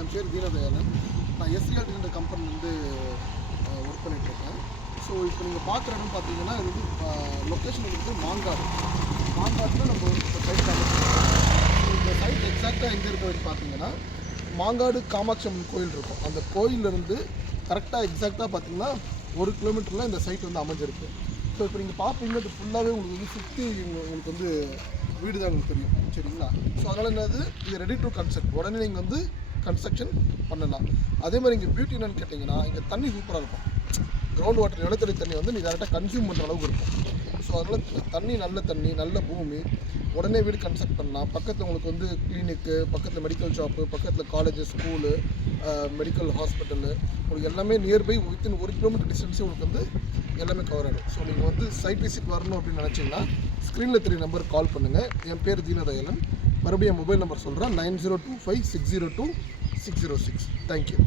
என் பேர் தீனதயாளன். நான் எஸ்ரியால்ன்ற கம்பெனிலேருந்து ஒர்க் பண்ணிகிட்ருக்கேன். ஸோ இப்போ நீங்கள் பார்க்குற இடம் பார்த்தீங்கன்னா இது வந்து லொக்கேஷன் வந்து மாங்காடு. மாங்காட்டில் நம்ம இப்போ சைட் அமைச்சிருக்கோம். இந்த சைட் எக்ஸாக்டாக எங்கே இருக்கிறது பார்த்தீங்கன்னா மாங்காடு காமாட்சி அம்மன் கோயில் இருக்கும். அந்த கோயிலிருந்து கரெக்டாக எக்ஸாக்டாக பார்த்தீங்கன்னா 1 கிலோமீட்டரில் இந்த சைட் வந்து அமைஞ்சிருக்கு. ஸோ இப்போ நீங்கள் பார்ப்பீங்க அது ஃபுல்லாகவே உங்களுக்கு வந்து சுற்றி உங்களுக்கு வந்து வீடு தான் உங்களுக்கு தெரியும், சரிங்களா? ஸோ அதனால் என்னது இது ரெடி டு கன்ஸ்ட்ரக்ட், உடனே நீங்கள் வந்து கன்ஸ்ட்ரக்ஷன் பண்ணலாம். அதே மாதிரி இங்கே பியூட்டி என்னன்னு கேட்டிங்கன்னா இங்கே தண்ணி சூப்பராக இருக்கும். கிரவுண்ட் வாட்டர் நிலத்தடி தண்ணி வந்து நீ டேரெக்டாக கன்சியூம் பண்ணுற அளவுக்கு இருக்கும். ஸோ அதனால் தண்ணி நல்ல பூமி, உடனே வீடு கன்ஸ்ட்ரக்ட் பண்ணலாம். பக்கத்தில் உங்களுக்கு வந்து கிளினிக்கு, பக்கத்தில் மெடிக்கல் ஷாப்பு, பக்கத்தில் காலேஜு, ஸ்கூலு, மெடிக்கல் ஹாஸ்பிட்டலு, உங்களுக்கு எல்லாமே நியர்பை வித்தின் 1 கிலோமீட்டர் டிஸ்டன்ஸே உங்களுக்கு வந்து எல்லாமே கவர் ஆகிடும். ஸோ நீங்கள் வந்து சைட் விசிட் வரணும் அப்படின்னு நினச்சிங்கன்னா ஸ்க்ரீனில் தெரிய நம்பருக்கு கால் பண்ணுங்கள். என் பேர் தீனதயாளன். மறுபடியும் என் மொபைல் நம்பர் சொல்கிறேன் 9025602606. தேங்க்யூ.